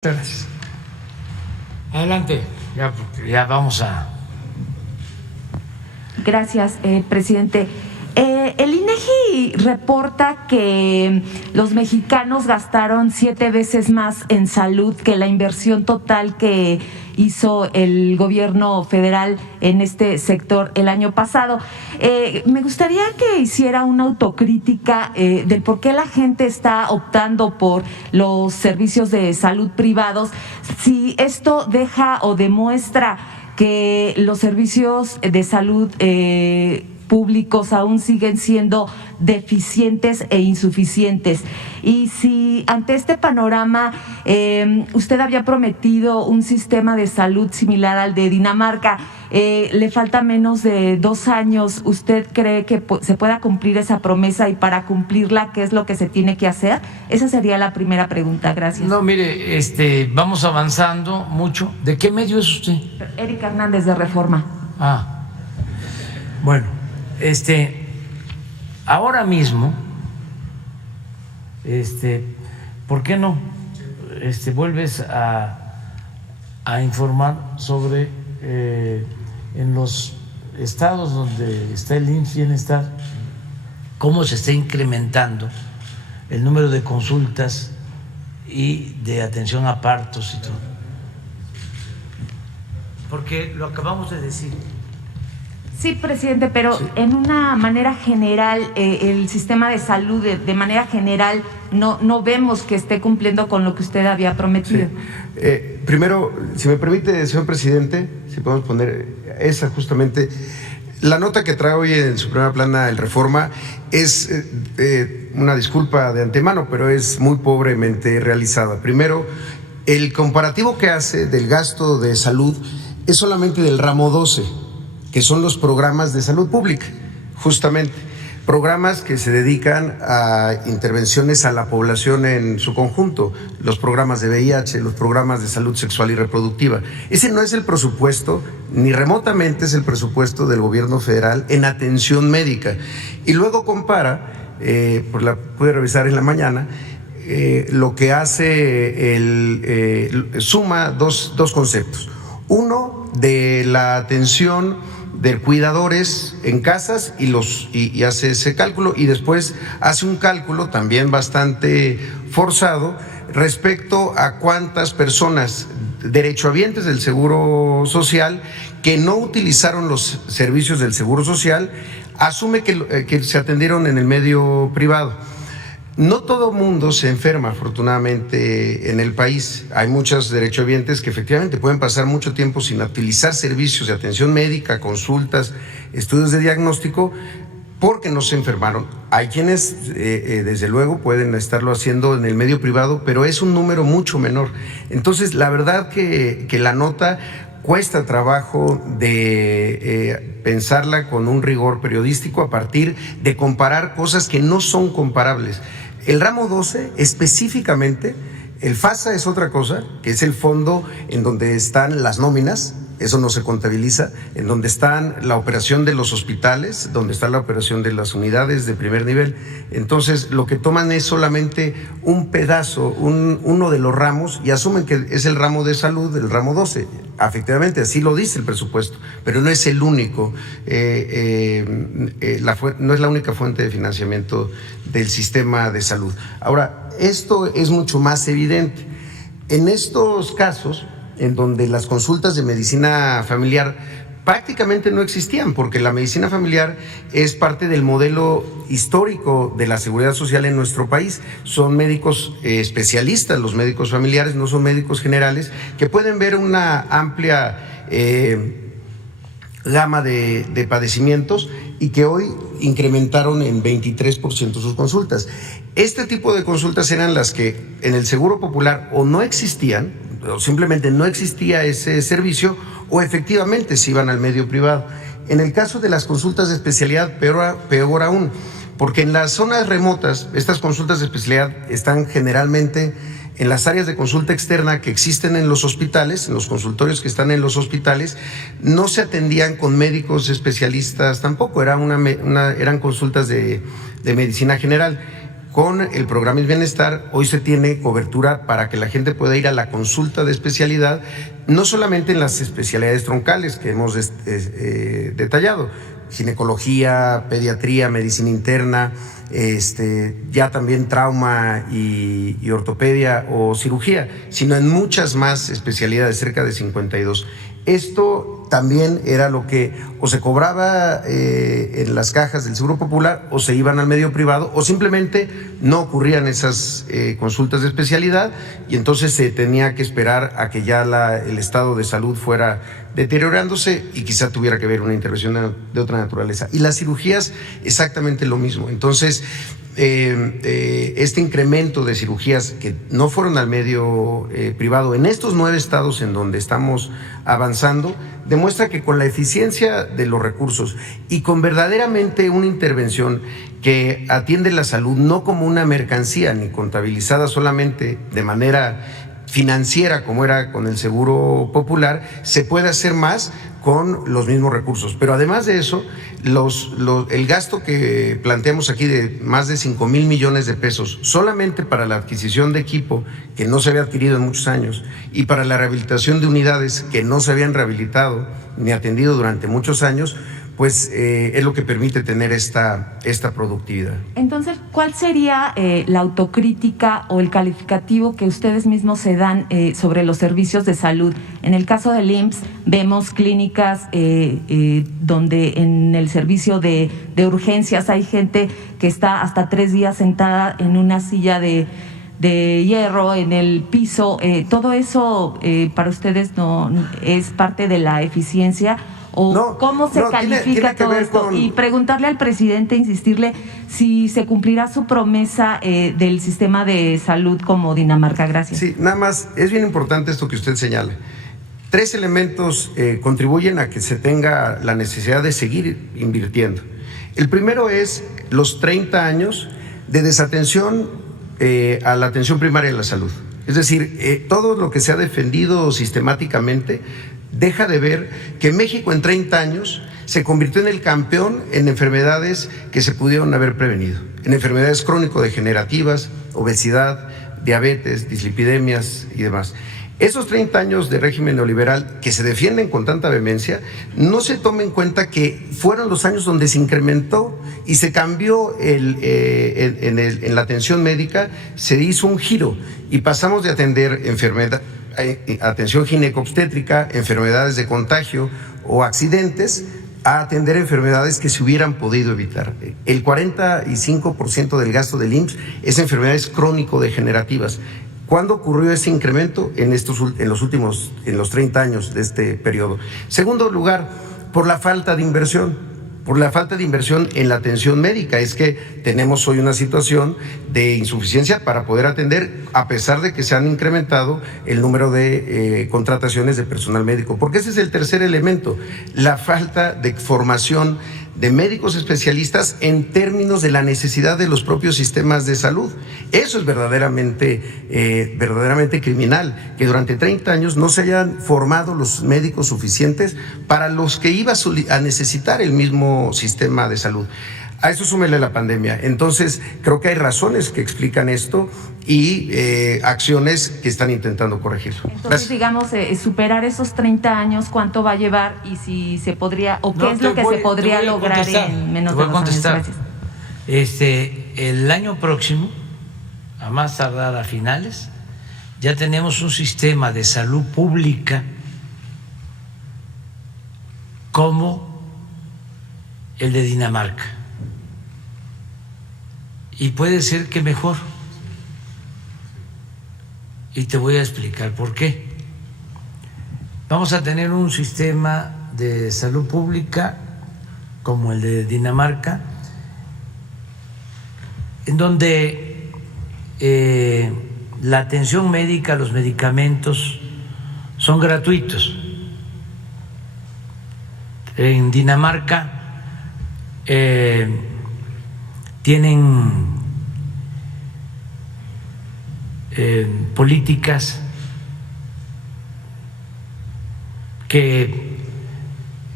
Gracias. Adelante, ya vamos a... Gracias, presidente. El INEGI reporta que los mexicanos gastaron 7 veces más en salud que la inversión total que hizo el gobierno federal en este sector el año pasado. Me gustaría que hiciera una autocrítica del por qué la gente está optando por los servicios de salud privados, si esto deja o demuestra que los servicios de salud públicos aún siguen siendo deficientes e insuficientes. Y si ante este panorama usted había prometido un sistema de salud similar al de Dinamarca, le falta menos de 2 años, ¿usted cree que se pueda cumplir esa promesa? Y para cumplirla, ¿qué es lo que se tiene que hacer? Esa sería la primera pregunta. Gracias. No, mire, vamos avanzando mucho. ¿De qué medio es usted? Erika Hernández, de Reforma. Bueno, ahora mismo, ¿por qué no vuelves a informar sobre en los estados donde está el IMSS Bienestar, cómo se está incrementando el número de consultas y de atención a partos y todo? Porque lo acabamos de decir. Sí, presidente, pero sí, en una manera general, el sistema de salud, de manera general, no vemos que esté cumpliendo con lo que usted había prometido. Sí. Primero, si me permite, señor presidente, si podemos poner esa justamente, la nota que trae hoy en su primera plana el Reforma es una disculpa de antemano, pero es muy pobremente realizada. Primero, el comparativo que hace del gasto de salud es solamente del ramo 12, que son los programas de salud pública, justamente, programas que se dedican a intervenciones a la población en su conjunto, los programas de VIH, los programas de salud sexual y reproductiva. Ese no es el presupuesto, ni remotamente es el presupuesto del gobierno federal en atención médica. Y luego compara, pues la pude revisar en la mañana, lo que hace, suma dos conceptos. Uno, de la atención de cuidadores en casas y hace ese cálculo, y después hace un cálculo también bastante forzado respecto a cuántas personas derechohabientes del Seguro Social que no utilizaron los servicios del Seguro Social, asume que se atendieron en el medio privado. No todo mundo se enferma, afortunadamente, en el país. Hay muchos derechohabientes que efectivamente pueden pasar mucho tiempo sin utilizar servicios de atención médica, consultas, estudios de diagnóstico, porque no se enfermaron. Hay quienes, desde luego, pueden estarlo haciendo en el medio privado, pero es un número mucho menor. Entonces, la verdad que la nota cuesta trabajo de pensarla con un rigor periodístico a partir de comparar cosas que no son comparables. El ramo 12 específicamente, el FASA es otra cosa, que es el fondo en donde están las nóminas, eso no se contabiliza, en donde están la operación de los hospitales, donde está la operación de las unidades de primer nivel. Entonces, lo que toman es solamente un pedazo, uno de los ramos, y asumen que es el ramo de salud, el ramo 12. Efectivamente, así lo dice el presupuesto, pero no es el único, no es la única fuente de financiamiento del sistema de salud. Ahora, esto es mucho más evidente. En estos casos, en donde las consultas de medicina familiar prácticamente no existían, porque la medicina familiar es parte del modelo histórico de la seguridad social en nuestro país. Son médicos especialistas, los médicos familiares, no son médicos generales, que pueden ver una amplia gama de padecimientos y que hoy incrementaron en 23% sus consultas. Este tipo de consultas eran las que en el Seguro Popular o no existían, o simplemente no existía ese servicio, o efectivamente se iban al medio privado. En el caso de las consultas de especialidad, peor aún, porque en las zonas remotas, estas consultas de especialidad están generalmente en las áreas de consulta externa que existen en los hospitales, en los consultorios que están en los hospitales, no se atendían con médicos especialistas tampoco, eran consultas de medicina general. con el programa Bienestar, hoy se tiene cobertura para que la gente pueda ir a la consulta de especialidad, no solamente en las especialidades troncales que hemos detallado, ginecología, pediatría, medicina interna, ya también trauma y ortopedia o cirugía, sino en muchas más especialidades, cerca de 52. Esto también era lo que o se cobraba en las cajas del Seguro Popular, o se iban al medio privado, o simplemente no ocurrían esas consultas de especialidad, y entonces se tenía que esperar a que ya el estado de salud fuera deteriorándose y quizá tuviera que haber una intervención de otra naturaleza. Y las cirugías, exactamente lo mismo. Entonces, este incremento de cirugías que no fueron al medio privado en estos 9 estados en donde estamos avanzando, demuestra que con la eficiencia de los recursos y con verdaderamente una intervención que atiende la salud no como una mercancía ni contabilizada solamente de manera financiera como era con el Seguro Popular, se puede hacer más con los mismos recursos. Pero además de eso, el gasto que planteamos aquí de más de 5,000 millones de pesos solamente para la adquisición de equipo que no se había adquirido en muchos años y para la rehabilitación de unidades que no se habían rehabilitado ni atendido durante muchos años, pues es lo que permite tener esta productividad. Entonces, ¿cuál sería la autocrítica o el calificativo que ustedes mismos se dan sobre los servicios de salud? En el caso del IMSS, vemos clínicas donde en el servicio de urgencias hay gente que está hasta 3 días sentada en una silla de hierro en el piso. ¿Todo eso para ustedes no es parte de la eficiencia? ¿O no, cómo se califica todo esto? Y preguntarle al presidente, insistirle si se cumplirá su promesa del sistema de salud como Dinamarca. Gracias. Sí, nada más, es bien importante esto que usted señala. 3 elementos contribuyen a que se tenga la necesidad de seguir invirtiendo. El primero es los 30 años de desatención a la atención primaria de la salud. Es decir, todo lo que se ha defendido sistemáticamente deja de ver que México en 30 años se convirtió en el campeón en enfermedades que se pudieron haber prevenido, en enfermedades crónico-degenerativas, obesidad, diabetes, dislipidemias y demás. Esos 30 años de régimen neoliberal que se defienden con tanta vehemencia, no se toma en cuenta que fueron los años donde se incrementó y se cambió en la atención médica, se hizo un giro y pasamos de atender atención ginecobstétrica, enfermedades de contagio o accidentes, a atender enfermedades que se hubieran podido evitar. El 45% del gasto del IMSS es enfermedades crónico-degenerativas. ¿Cuándo ocurrió ese incremento? En los 30 años de este periodo. Segundo lugar, por la falta de inversión. Por la falta de inversión en la atención médica. Es que tenemos hoy una situación de insuficiencia para poder atender, a pesar de que se han incrementado el número de contrataciones de personal médico. Porque ese es el tercer elemento, la falta de formación de médicos especialistas en términos de la necesidad de los propios sistemas de salud. Eso es verdaderamente criminal, que durante 30 años no se hayan formado los médicos suficientes para los que iba a necesitar el mismo sistema de salud. A eso súmele la pandemia. Entonces, creo que hay razones que explican esto y acciones que están intentando corregirlo. Entonces, gracias. Digamos, superar esos 30 años, ¿cuánto va a llevar? Y si se podría, o qué es lo que se podría lograr en menos de 2 años. Gracias. El año próximo, a más tardar a finales, ya tenemos un sistema de salud pública como el de Dinamarca. Y puede ser que mejor. Y te voy a explicar por qué. Vamos a tener un sistema de salud pública como el de Dinamarca, en donde la atención médica, los medicamentos son gratuitos. En Dinamarca tienen políticas que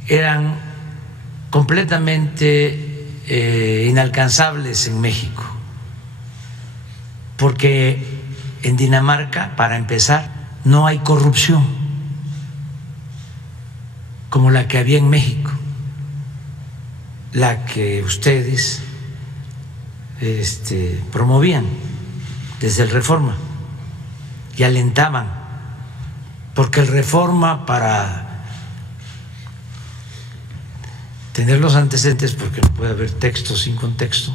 eran completamente inalcanzables en México. porque en Dinamarca, para empezar, no hay corrupción como la que había en México, la que ustedes promovían desde el Reforma y alentaban, porque el Reforma, para tener los antecedentes, porque no puede haber texto sin contexto,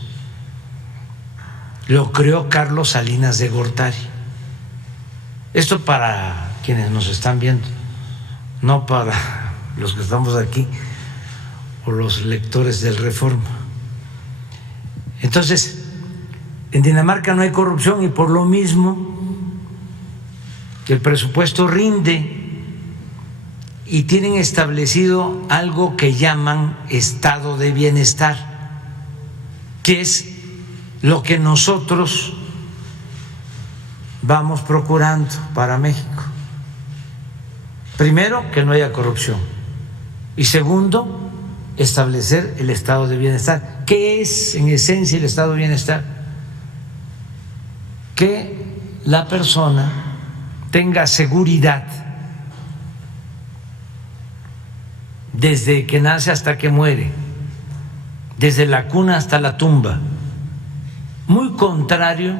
lo creó Carlos Salinas de Gortari. Esto para quienes nos están viendo, no para los que estamos aquí o los lectores del Reforma. Entonces, en Dinamarca no hay corrupción y por lo mismo que el presupuesto rinde y tienen establecido algo que llaman estado de bienestar, que es lo que nosotros vamos procurando para México. Primero, que no haya corrupción, y segundo, establecer el estado de bienestar. ¿Qué es en esencia el estado de bienestar? Que la persona tenga seguridad desde que nace hasta que muere, desde la cuna hasta la tumba, muy contrario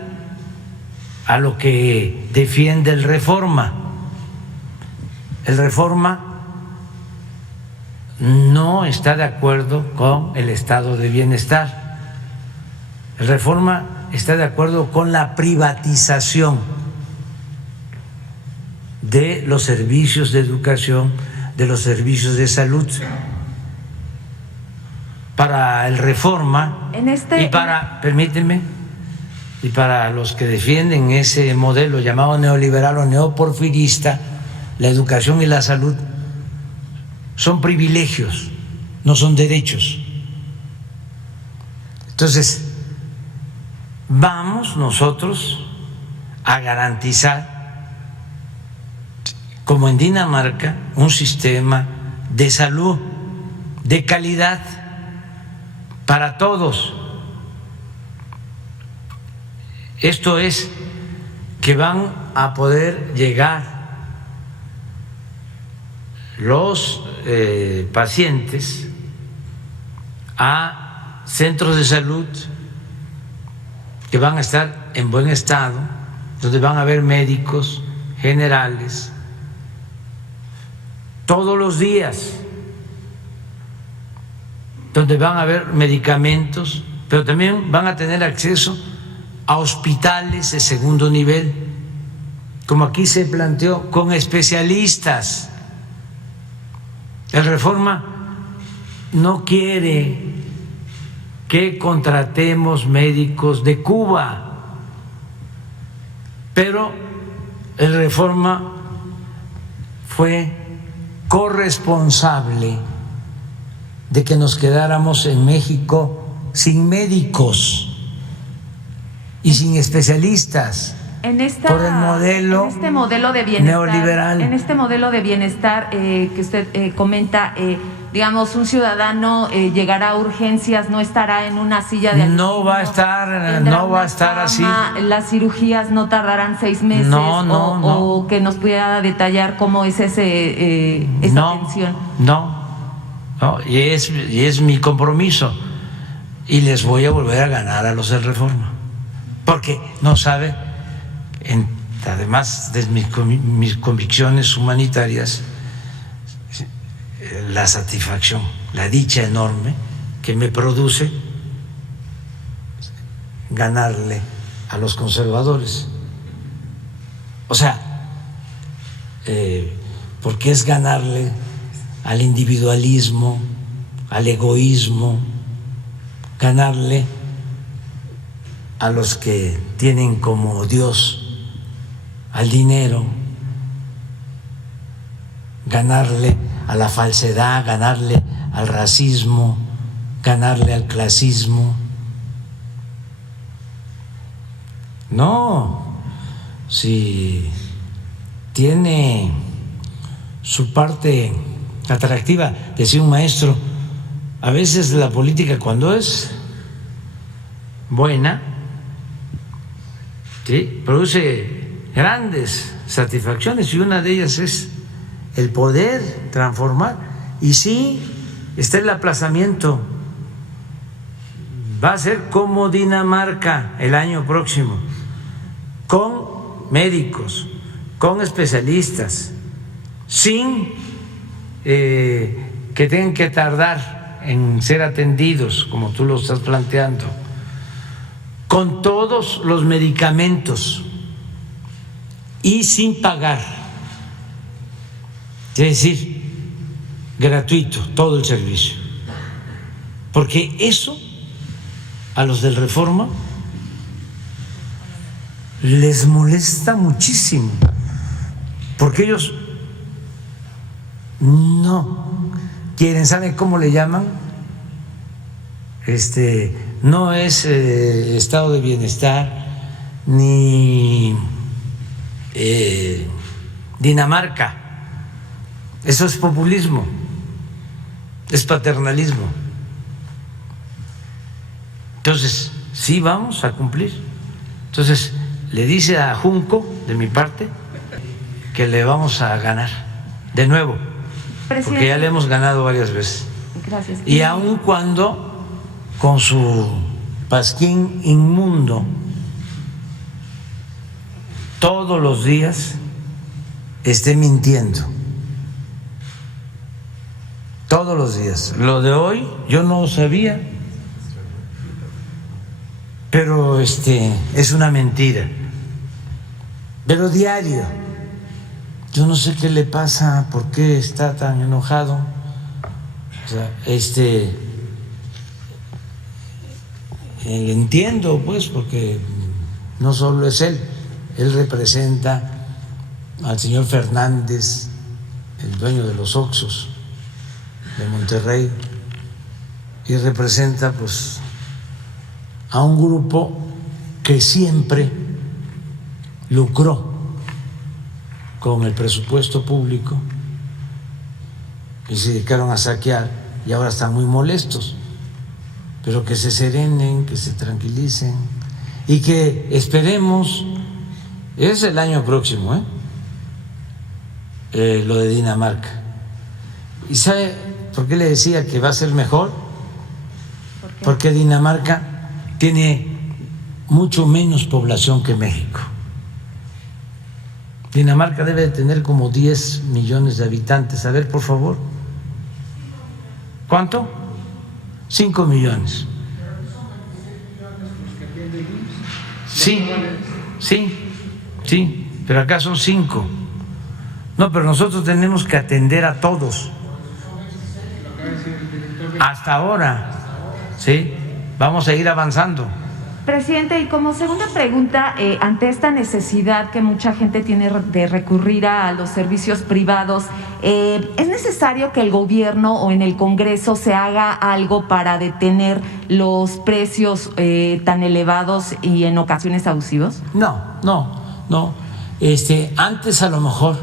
a lo que defiende el Reforma. El Reforma no está de acuerdo con el estado de bienestar. El Reforma está de acuerdo con la privatización de los servicios de educación, de los servicios de salud. Para el Reforma y para, permítanme, y para los que defienden ese modelo llamado neoliberal o neoporfirista, la educación y la salud son privilegios, no son derechos. Entonces, vamos nosotros a garantizar, como en Dinamarca, un sistema de salud de calidad para todos. Esto es que van a poder llegar los pacientes a centros de salud que van a estar en buen estado, donde van a haber médicos generales todos los días, donde van a haber medicamentos, pero también van a tener acceso a hospitales de segundo nivel, como aquí se planteó, con especialistas. El Reforma no quiere que contratemos médicos de Cuba, pero el Reforma fue corresponsable de que nos quedáramos en México sin médicos y sin especialistas por el modelo, en este modelo de bienestar, neoliberal. En este modelo de bienestar que usted comenta, digamos, un ciudadano llegará a urgencias, no estará en una silla de aluminio, no va a estar así. Las cirugías no tardarán 6 meses. O que nos pudiera detallar cómo es esa atención. Y es mi compromiso, y les voy a volver a ganar a los del Reforma, porque no sabe, además de mis convicciones humanitarias, la satisfacción, la dicha enorme que me produce ganarle a los conservadores. O sea, porque es ganarle al individualismo, al egoísmo, ganarle a los que tienen como Dios al dinero, ganarle a la falsedad, ganarle al racismo, ganarle al clasismo. No, si tiene su parte atractiva, decía un maestro, a veces la política, cuando es buena, ¿sí? Produce grandes satisfacciones y una de ellas es el poder transformar. Y sí, está el aplazamiento. Va a ser como Dinamarca el año próximo, con médicos, con especialistas, sin que tengan que tardar en ser atendidos, como tú lo estás planteando, con todos los medicamentos y sin pagar, es decir, gratuito todo el servicio, porque eso a los del Reforma les molesta muchísimo, porque ellos no quieren, ¿saben cómo le llaman? No es estado de bienestar ni Dinamarca, eso es populismo, es paternalismo. Entonces, sí vamos a cumplir. Entonces, le dice a Junco, de mi parte, que le vamos a ganar de nuevo, porque ya le hemos ganado varias veces. Gracias. Y aun cuando con su pasquín inmundo todos los días esté mintiendo. Todos los días. Lo de hoy yo no lo sabía, pero es una mentira. Pero diario. Yo no sé qué le pasa, por qué está tan enojado. O sea, entiendo, pues, porque no solo es él representa al señor Fernández, el dueño de los Oxxos de Monterrey, y representa, pues, a un grupo que siempre lucró con el presupuesto público y se dedicaron a saquear y ahora están muy molestos, pero que se serenen, que se tranquilicen y que esperemos, es el año próximo, lo de Dinamarca. ¿Y sabe por qué le decía que va a ser mejor? ¿Por qué? Porque Dinamarca tiene mucho menos población que México. Dinamarca debe de tener como 10 millones de habitantes. A ver, por favor. ¿Cuánto? 5 millones. Sí, pero acá son 5. No, pero nosotros tenemos que atender a todos. Hasta ahora, ¿sí? Vamos a ir avanzando. Presidente, y como segunda pregunta, ante esta necesidad que mucha gente tiene de recurrir a los servicios privados, ¿es necesario que el gobierno o en el Congreso se haga algo para detener los precios tan elevados y en ocasiones abusivos? No. Antes a lo mejor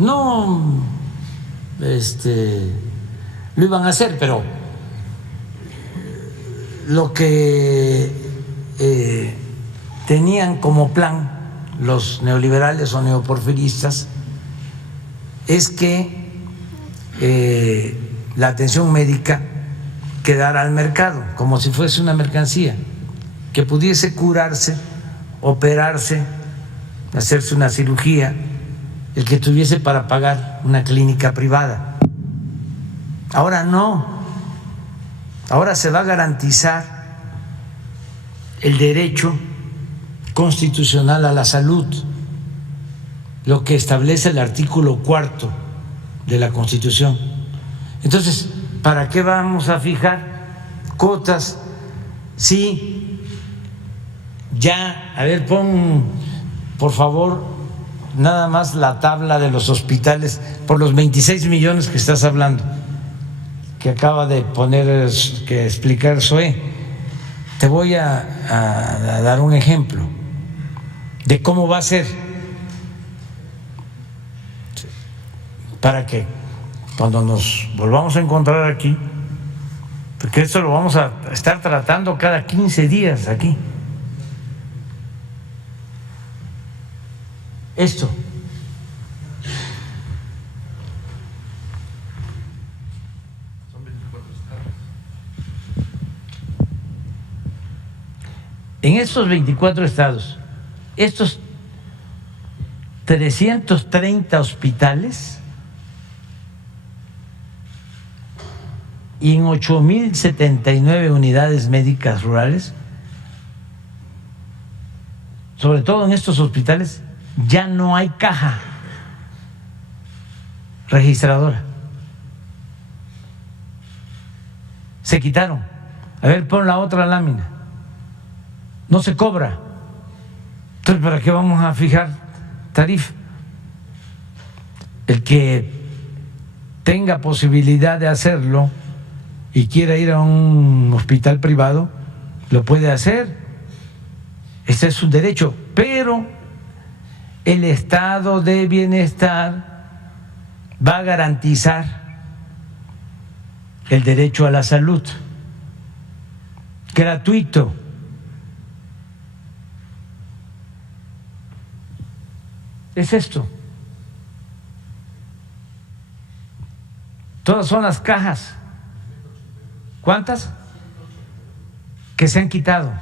no lo iban a hacer, pero lo que tenían como plan los neoliberales o neoporfiristas es que la atención médica quedara al mercado, como si fuese una mercancía, que pudiese curarse, operarse, hacerse una cirugía, el que tuviese para pagar una clínica privada. Ahora no, ahora se va a garantizar el derecho constitucional a la salud, lo que establece el artículo 4 de la Constitución. Entonces, ¿para qué vamos a fijar cuotas? Sí, ya, a ver, pon por favor nada más la tabla de los hospitales por los 26 millones que estás hablando, que acaba de poner, que explicar Zoé. Te voy a dar un ejemplo de cómo va a ser, para que cuando nos volvamos a encontrar aquí, porque esto lo vamos a estar tratando cada 15 días aquí. esto. En estos 24 estados, estos 330 hospitales y en 8.079 unidades médicas rurales, sobre todo en estos hospitales, ya no hay caja registradora. Se quitaron. A ver, pon la otra lámina. No se cobra. Entonces, ¿para qué vamos a fijar tarifa? El que tenga posibilidad de hacerlo y quiera ir a un hospital privado, lo puede hacer. Ese es su derecho. Pero el estado de bienestar va a garantizar el derecho a la salud gratuito. Es esto. Todas son las cajas. ¿Cuántas? Que se han quitado.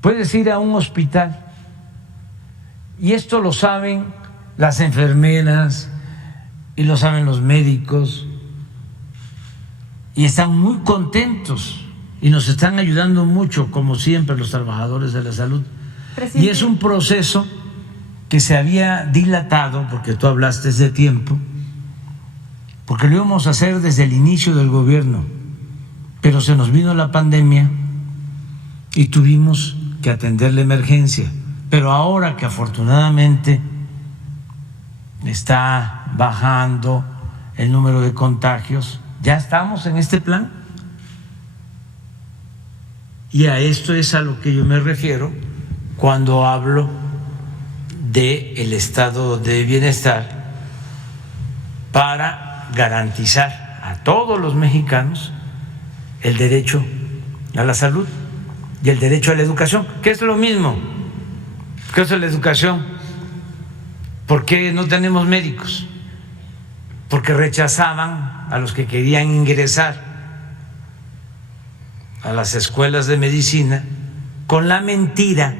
Puedes ir a un hospital y esto lo saben las enfermeras y lo saben los médicos y están muy contentos y nos están ayudando mucho, como siempre, los trabajadores de la salud. Presidente. Y es un proceso que se había dilatado, porque tú hablaste de tiempo, porque lo íbamos a hacer desde el inicio del gobierno, pero se nos vino la pandemia y tuvimos que atender la emergencia. Pero ahora que afortunadamente está bajando el número de contagios, ya estamos en este plan. Y a esto es a lo que yo me refiero cuando hablo del estado de bienestar, para garantizar a todos los mexicanos el derecho a la salud y el derecho a la educación, que es lo mismo. ¿Qué es la educación? ¿Por qué no tenemos médicos? Porque rechazaban a los que querían ingresar a las escuelas de medicina con la mentira,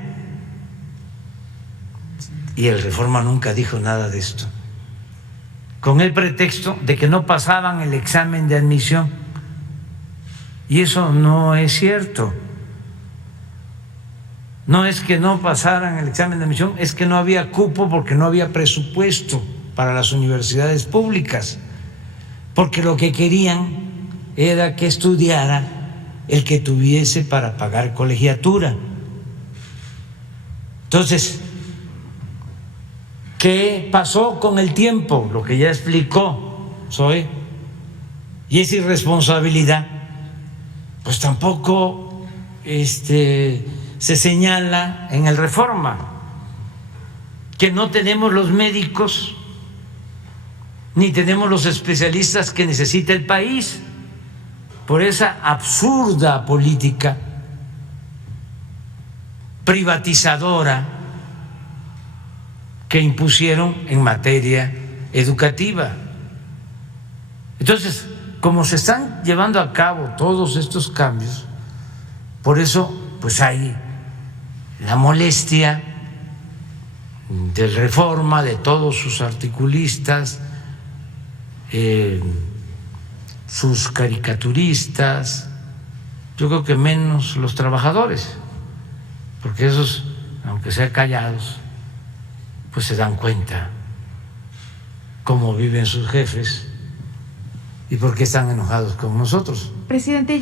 y el Reforma nunca dijo nada de esto, con el pretexto de que no pasaban el examen de admisión. Y eso no es cierto. No es que no pasaran el examen de admisión, es que no había cupo porque no había presupuesto para las universidades públicas, porque lo que querían era que estudiara el que tuviese para pagar colegiatura. Entonces, ¿qué pasó con el tiempo? Lo que ya explicó Zoe, y esa irresponsabilidad, pues tampoco se señala en el Reforma, que no tenemos los médicos ni tenemos los especialistas que necesita el país por esa absurda política privatizadora que impusieron en materia educativa. Entonces, como se están llevando a cabo todos estos cambios, por eso pues hay la molestia del Reforma, de todos sus articulistas, sus caricaturistas, yo creo que menos los trabajadores, porque esos, aunque sean callados, pues se dan cuenta cómo viven sus jefes y por qué están enojados con nosotros. Presidente.